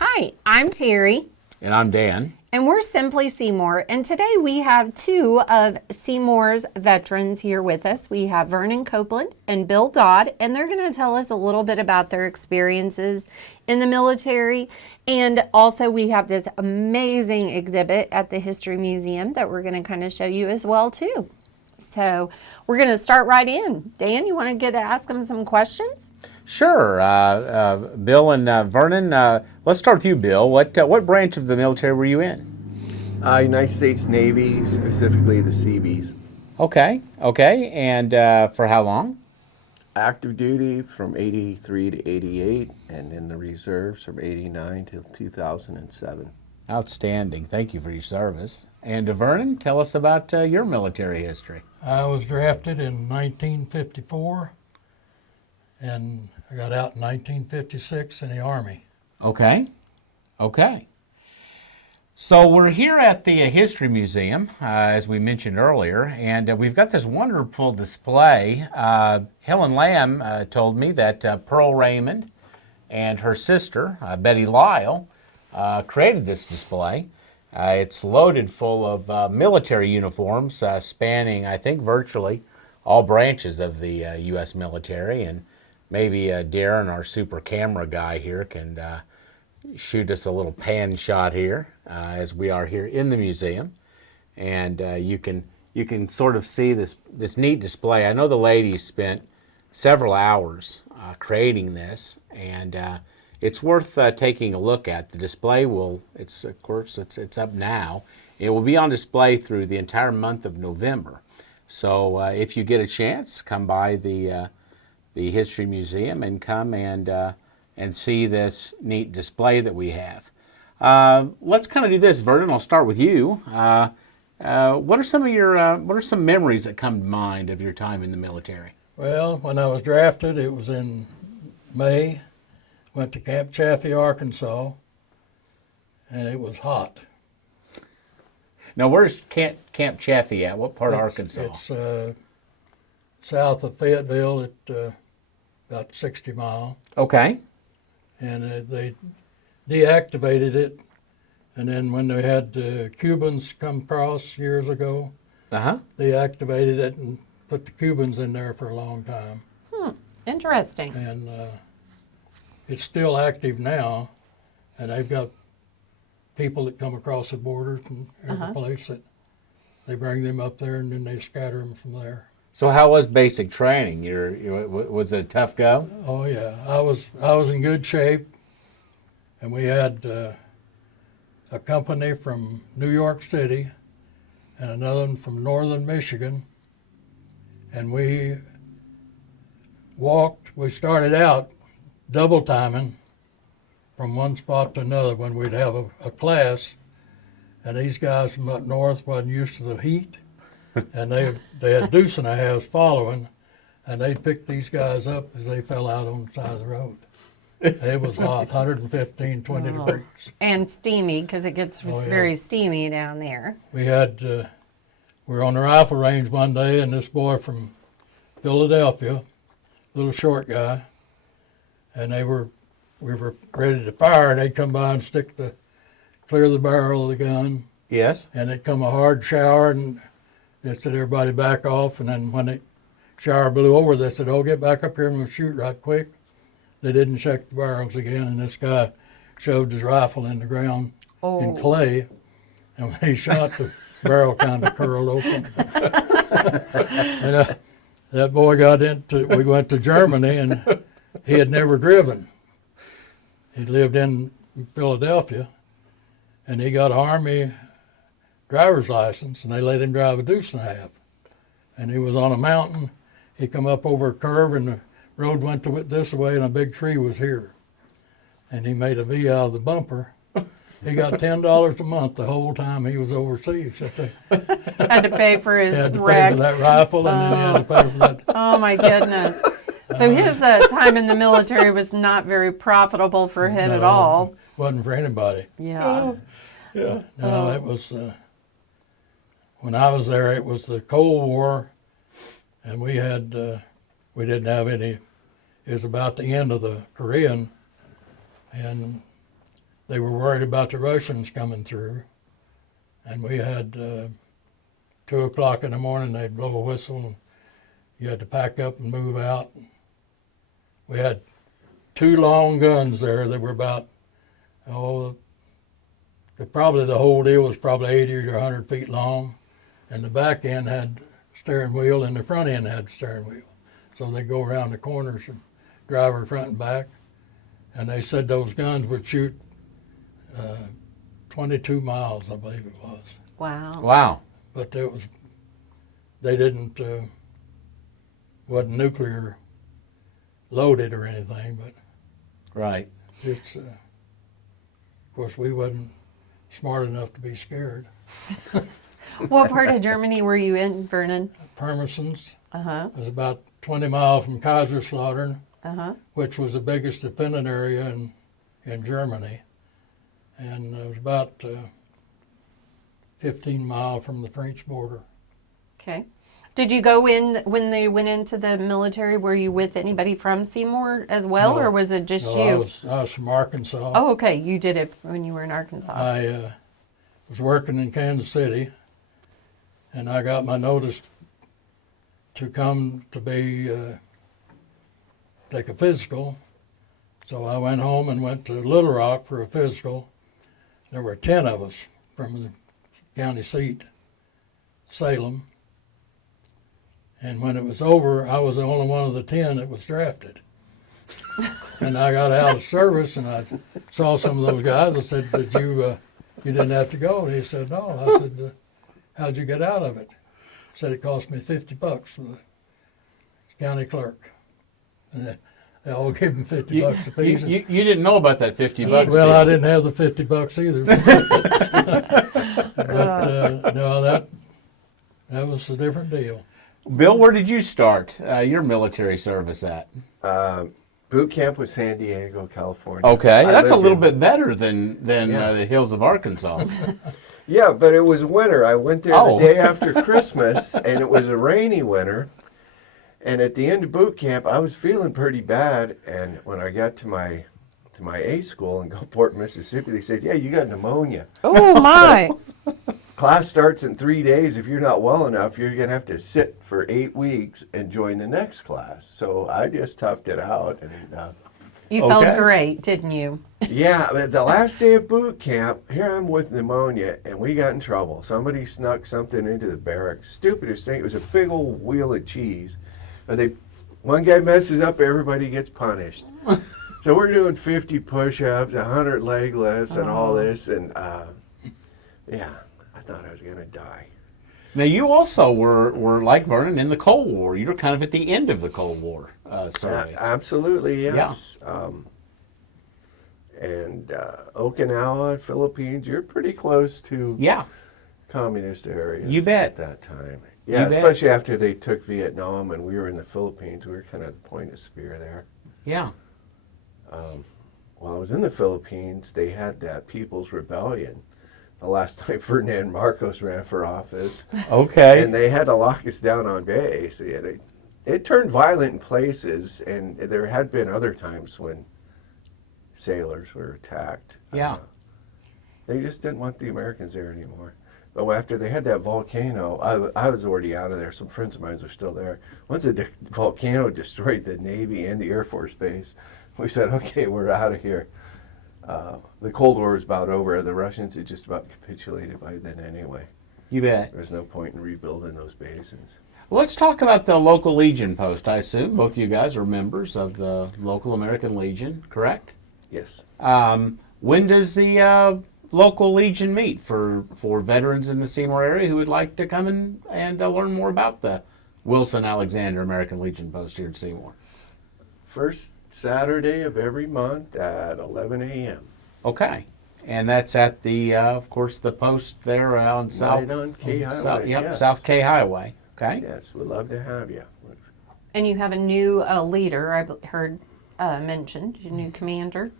Hi, I'm Terry. And I'm Dan. And we're Simply Seymour. And today we have two of Seymour's veterans here with us. We have Vernon Copeland and Bill Dodd, and they're going to tell us a little bit about their experiences in the military. And also we have this amazing exhibit at the History Museum that we're going to kind of show you as well too. So we're going to start right in. Dan, you want to get to ask them some questions? Sure. Bill and Vernon, let's start with you, Bill. What branch of the military were you in? United States Navy, specifically the Seabees. Okay. And for how long? Active duty from 83 to 88, and in the reserves from 89 till 2007. Outstanding. Thank you for your service. And Vernon, tell us about your military history. I was drafted in 1954, and I got out in 1956 in the Army. Okay. So we're here at the History Museum, as we mentioned earlier, and we've got this wonderful display. Helen Lamb told me that Pearl Raymond and her sister, Betty Lyle, created this display. It's loaded full of military uniforms spanning, I think, virtually all branches of the U.S. military, and maybe Darren, our super camera guy here, can shoot us a little pan shot here as we are here in the museum, and you can sort of see this neat display. I know the ladies spent several hours creating this, and it's worth taking a look at. The display it's up now. It will be on display through the entire month of November. So if you get a chance, come by the History Museum and come and see this neat display that we have. Let's kind of do this, Vernon. I'll start with you. What are some memories that come to mind of your time in the military? Well, when I was drafted, it was in May. Went to Camp Chaffee, Arkansas, and it was hot. Now, where's Camp Chaffee at? What part of Arkansas? It's south of Fayetteville at about 60 miles. Okay. And they deactivated it, and then when they had the Cubans come across years ago, they activated it and put the Cubans in there for a long time. Interesting. And it's still active now, and they've got people that come across the border from every place that they bring them up there, and then they scatter them from there. So how was basic training? Was it a tough go? Oh yeah, I was in good shape, and we had a company from New York City and another one from northern Michigan, and we started out double timing from one spot to another when we'd have a class, and these guys from up north wasn't used to the heat, and they had deuce and a halves following, and they'd pick these guys up as they fell out on the side of the road. It was hot, 115, 20 degrees. And steamy, because it gets very steamy down there. We were on the rifle range one day, and this boy from Philadelphia, little short guy, and we were ready to fire, and they'd come by and clear the barrel of the gun. Yes. And it'd come a hard shower, and they said, everybody back off. And then when the shower blew over, they said, oh, get back up here and we'll shoot right quick. They didn't check the barrels again, and this guy shoved his rifle in the ground in clay, and when he shot, the barrel kind of curled open. And that boy we went to Germany, and he had never driven. He lived in Philadelphia, and he got an Army driver's license, and they let him drive a deuce and a half. And he was on a mountain. He come up over a curve, and the road went this way, and a big tree was here. And he made a V out of the bumper. He got $10 a month the whole time he was overseas. Had to pay for his had to wreck. pay for that rifle, and then he had to pay for that. Oh my goodness. So his time in the military was not very profitable for him at all. Wasn't for anybody. Yeah. No, it was, when I was there, it was the Cold War, and we didn't have any, it was about the end of the Korean, and they were worried about the Russians coming through. And we had 2 o'clock in the morning, they'd blow a whistle, and you had to pack up and move out. We had 2 long guns there that were about, probably the whole deal was probably 80 or 100 feet long. And the back end had steering wheel, and the front end had steering wheel. So they go around the corners and drive her front and back. And they said those guns would shoot 22 miles, I believe it was. Wow. Wow. But they didn't, wasn't nuclear loaded or anything, but Right. it's, of course, we wasn't smart enough to be scared. What part of Germany were you in, Vernon? Pirmesens Uh-huh. was about 20 miles from Kaiserslautern, Uh-huh. which was the biggest dependent area in Germany. And it was about 15 miles from the French border. Okay. Did you go in when they went into the military? Were you with anybody from Seymour as well, No. or was it just No, you? I was from Arkansas. Oh, okay. You did it when you were in Arkansas. I was working in Kansas City, and I got my notice to come to be take a physical. So I went home and went to Little Rock for a physical. There were 10 of us from the county seat, Salem. And when it was over, I was the only one of the 10 that was drafted. And I got out of service, and I saw some of those guys. I said, "Did you didn't have to go?" And he said, "No." I said, "How'd you get out of it?" He said, "It cost me $50 for the county clerk." And they all gave him $50 a piece. You didn't know about that $50. Well, did I you? didn't have the $50 either. But no, that was a different deal. Bill, where did you start your military service at? Boot camp was San Diego, California. Okay, I that's a lived little in- bit better than Yeah. the hills of Arkansas. Yeah, but it was winter. I went there Oh. the day after Christmas, and it was a rainy winter. And at the end of boot camp, I was feeling pretty bad. And when I got to my A school in Gulfport, Mississippi, they said, "Yeah, you got pneumonia. Oh, my. Class starts in 3 days. If you're not well enough, you're going to have to sit for 8 weeks and join the next class." So I just toughed it out. And You Okay. felt great, didn't you? yeah, but the last day of boot camp, here I'm with pneumonia, and we got in trouble. Somebody snuck something into the barracks. Stupidest thing. It was a big old wheel of cheese. But one guy messes up, everybody gets punished. So we're doing 50 push-ups, 100 leg lifts, and all this, and yeah, I thought I was gonna die. Now, you also were like Vernon in the Cold War. You were kind of at the end of the Cold War serving. Absolutely, yes. And Okinawa, Philippines, you're pretty close to Yeah, communist areas. You bet. At that time. Yeah, You bet. especially after they took Vietnam and we were in the Philippines. We were kind of the point of spear there. yeah. While I was in the Philippines, they had that People's Rebellion. The last time Ferdinand Marcos ran for office. Okay. And they had to lock us down on base. And it turned violent in places, and there had been other times when sailors were attacked. Yeah. They just didn't want the Americans there anymore. But after they had that volcano, I was already out of there. Some friends of mine were still there. Once the volcano destroyed the Navy and the Air Force Base, we said, okay, we're out of here. The Cold War was about over. The Russians had just about capitulated by then anyway. You bet. There was no point in rebuilding those bases. Well, let's talk about the local Legion post. I assume both of you guys are members of the local American Legion, correct? Yes. When does the local Legion meet for veterans in the Seymour area who would like to come and learn more about the Wilson Alexander American Legion post here in Seymour? First Saturday of every month at 11 a.m. Okay. And that's at the, of course, the post there on South. Right on K Highway. Yep, yes. South K Highway. Okay. Yes, we'd love to have you. And you have a new leader, I heard mentioned, your new commander.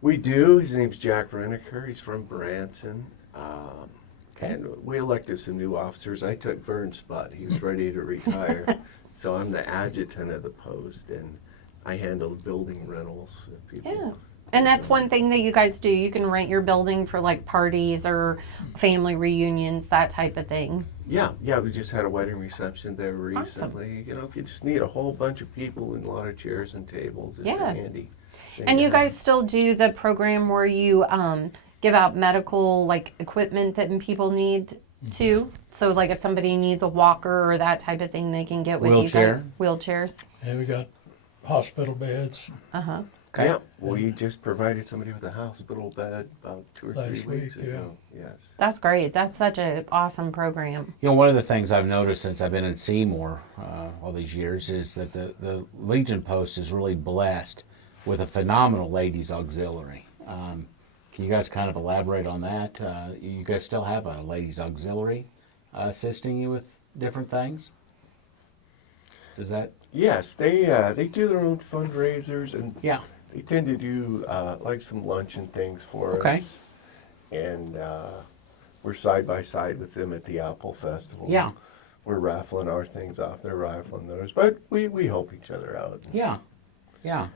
We do. His name's Jack Reneker. He's from Branson. Okay. And we elected some new officers. I took Vern's spot. He was ready to retire. So I'm the adjutant of the post, and I handle building rentals. If people Yeah. And that's one thing that you guys do. You can rent your building for like parties or family reunions, that type of thing. Yeah, we just had a wedding reception there recently. You know, if you just need a whole bunch of people and a lot of chairs and tables, it's Yeah. a handy thing And to you have. guys still do the program where you give out medical like equipment that people need too. So like if somebody needs a walker or that type of thing, they can get with you Wheelchair. guys. Wheelchairs. And we got hospital beds. Uh-huh. Okay. Yeah, we just provided somebody with a hospital bed about 2 or 3 Last week, weeks ago. Yes. That's great. That's such an awesome program. You know, one of the things I've noticed since I've been in Seymour all these years is that the Legion Post is really blessed with a phenomenal ladies auxiliary. Can you guys kind of elaborate on that? You guys still have a ladies auxiliary assisting you with different things? Does that? Yes, they do their own fundraisers, and Yeah. they tend to do like some lunch and things for Okay. us. And we're side by side with them at the Apple Festival. Yeah. We're raffling our things off, they're raffling theirs, but we help each other out. Yeah. Yeah.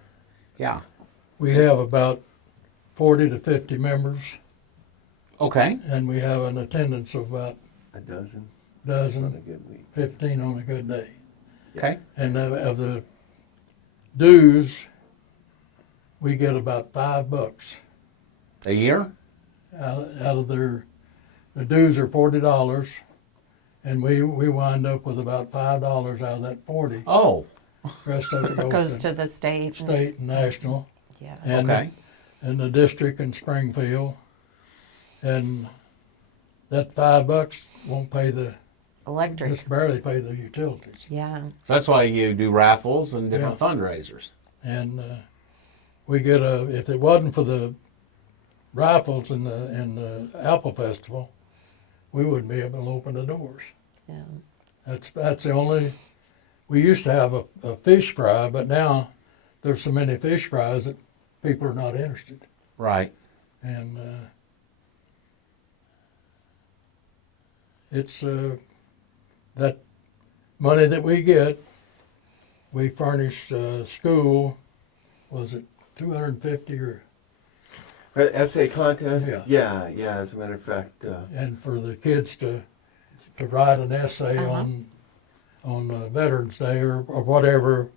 Yeah. We have about 40 to 50 members, Okay. and we have an attendance of about A dozen a on a dozen, good week. 15 on a good day. Okay. And of the dues, we get about $5 A year? out of the dues are $40, and we wind up with about $5 out of that 40. Oh. Rest of it Goes goes to the state. to state and national, Yeah. and Okay. and the district in Springfield, and that $5 won't pay Electric. just barely pay the utilities. Yeah. That's why you do raffles and different fundraisers. And we get if it wasn't for the rifles and the Apple Festival, we wouldn't be able to open the doors. Yeah. That's the only. We used to have a fish fry, but now there's so many fish fries that people are not interested. Right. And it's that money that we get, we furnish school. Was it 250 or? For the essay contest? Yeah. Yeah, as a matter of fact. And for the kids to write an essay on Veterans Day or whatever,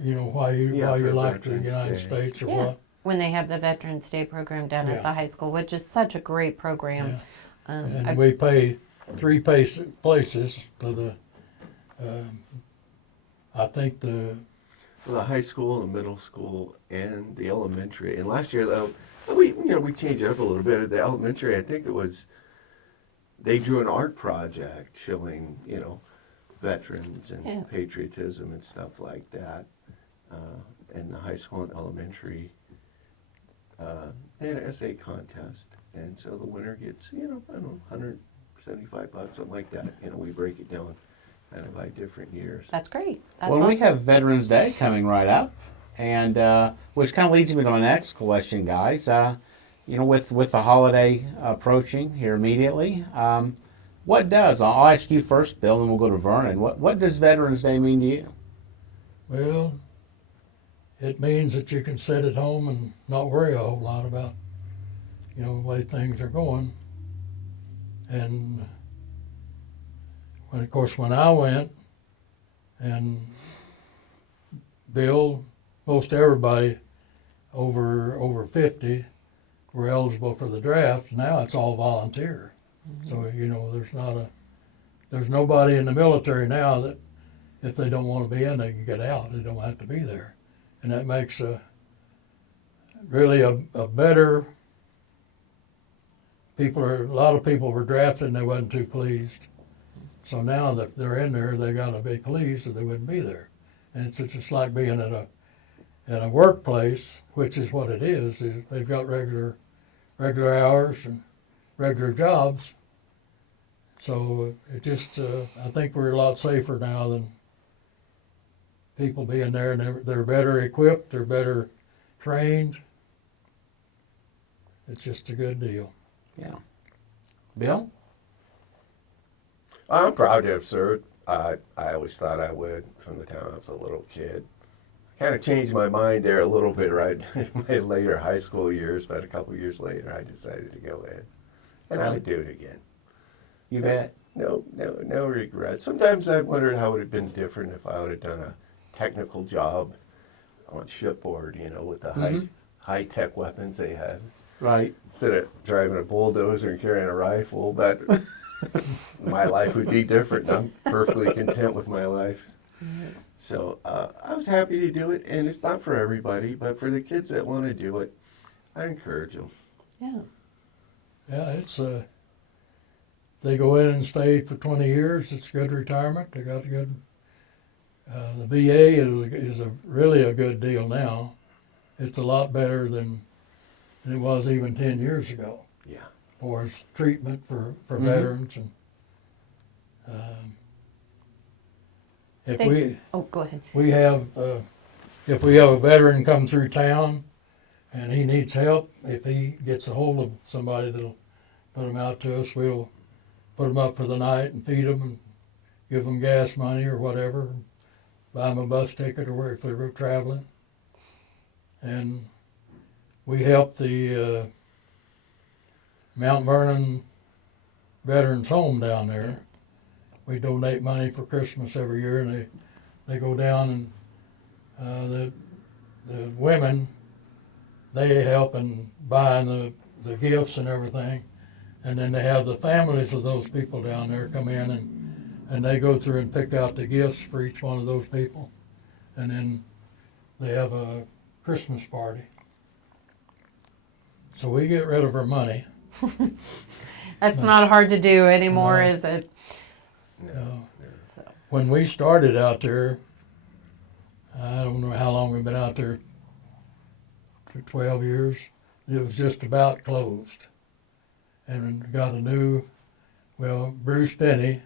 you know, why you for like the Veterans United Day. States or Yeah. what. When they have the Veterans Day program down at Yeah. the high school, which is such a great program. And we pay 3 places to the. I think For the high school, the middle school, and the elementary. And last year, though, we changed it up a little bit. At the elementary, I think it was they drew an art project showing veterans and Yeah. patriotism and stuff like that. And the high school and elementary, they had an essay contest, and so the winner gets I don't know, $175, something like that. We break it down kind of by different years. That's great. That's Well, we awesome. have Veterans Day coming right up, and which kind of leads me to my next question, guys. With the holiday approaching here immediately, what does I'll ask you first, Bill, and we'll go to Vernon. What does Veterans Day mean to you? well, it means that you can sit at home and not worry a whole lot about the way things are going. And when I went, and Bill, most everybody over 50 were eligible for the draft. Now it's all volunteer. So there's nobody in the military now that if they don't want to be in, they can get out. They don't have to be there, and that makes really a better. A lot of people were drafted and they wasn't too pleased. So now that they're in there, they got to be pleased or they wouldn't be there. And it's just like being at a workplace, which is what it is. They've got regular hours and regular jobs. So it just, I think we're a lot safer now than people being there, and they're better equipped, they're better trained. It's just a good deal. Yeah, Bill. I'm proud to have served. I always thought I would from the time I was a little kid. I kind of changed my mind there a little bit right in my later high school years, but a couple years later I decided to go in. And I would do it again. You bet. No regrets. Sometimes I wondered how it would have been different if I would have done a technical job on shipboard, with the high-tech weapons they had. Right. Instead of driving a bulldozer and carrying a rifle, but my life would be different. I'm perfectly content with my life. So I was happy to do it, and it's not for everybody, but for the kids that want to do it, I encourage them. Yeah. Yeah, it's they go in and stay for 20 years. It's good retirement. They got good. The VA is really a good deal now. It's a lot better than it was even 10 years ago. Yeah. For treatment for veterans and. Go ahead. We have, if we have a veteran come through town and he needs help, if he gets a hold of somebody that'll put him out to us, we'll put him up for the night and feed him and give him gas money or whatever, buy him a bus ticket or where if they were traveling. And we help the Mount Vernon Veterans Home down there. We donate money for Christmas every year, and they go down and the women, they help in buying the gifts and everything, and then they have the families of those people down there come in and they go through and pick out the gifts for each one of those people, and then they have a Christmas party. So we get rid of our money. That's not hard to do anymore, is it? No. When we started out there, I don't know how long we've been out there, 12 years, it was just about closed. And we got a new, Bruce Denny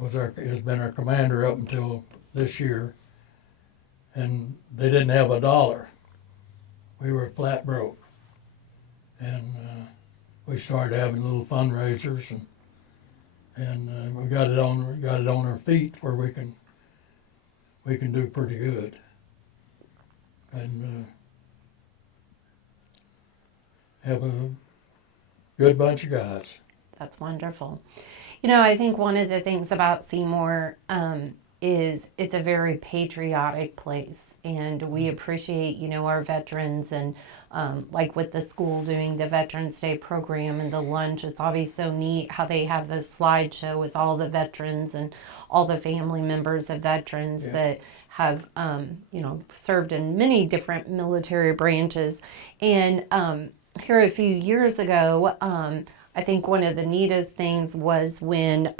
has been our commander up until this year, and they didn't have $1. We were flat broke. And we started having little fundraisers and we got it on our feet where we can do pretty good, and have a good bunch of guys. That's wonderful. I think one of the things about Seymour is it's a very patriotic place, and we appreciate, our veterans, and like with the school doing the Veterans Day program and the lunch, it's always so neat how they have this slideshow with all the veterans and all the family members of veterans that have, served in many different military branches. And here a few years ago, I think one of the neatest things was when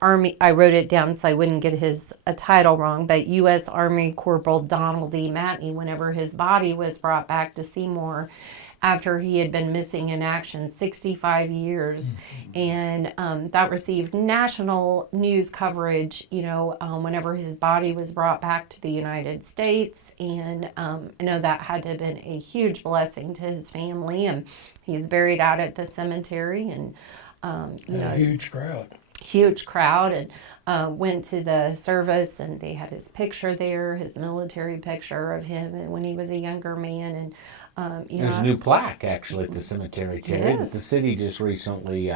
Army, I wrote it down so I wouldn't get his title wrong, but U.S. Army Corporal Donald E. Matney, whenever his body was brought back to Seymour after he had been missing in action 65 years. And that received national news coverage, whenever his body was brought back to the United States. And I know that had to have been a huge blessing to his family. And he's buried out at the cemetery. And, A huge crowd. And went to the service, and they had his picture there, his military picture of him when he was a younger man. And there's a new plaque actually at the cemetery, Terry, that the city just recently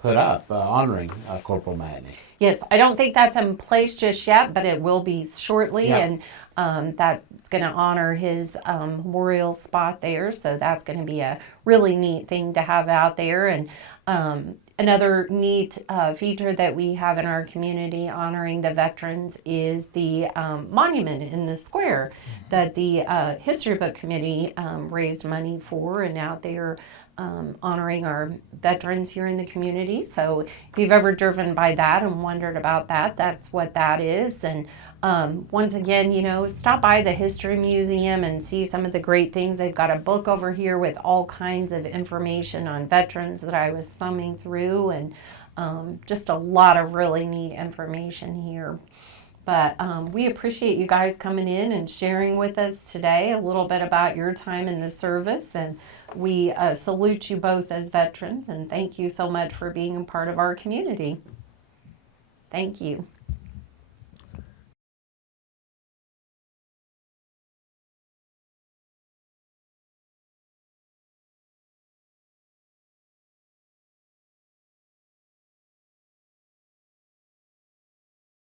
put up honoring Corporal Matney. Yes, I don't think that's in place just yet, but it will be shortly, and that's going to honor his memorial spot there. So that's going to be a really neat thing to have out there. And another neat feature that we have in our community honoring the veterans is the monument in the square that the History Book Committee raised money for, and out there honoring our veterans here in the community. So if you've ever driven by that and wondered about that, that's what that is. And once again, stop by the History Museum and see some of the great things. They've got a book over here with all kinds of information on veterans that I was thumbing through, and just a lot of really neat information here. But we appreciate you guys coming in and sharing with us today a little bit about your time in the service. And we salute you both as veterans, and thank you so much for being a part of our community. Thank you.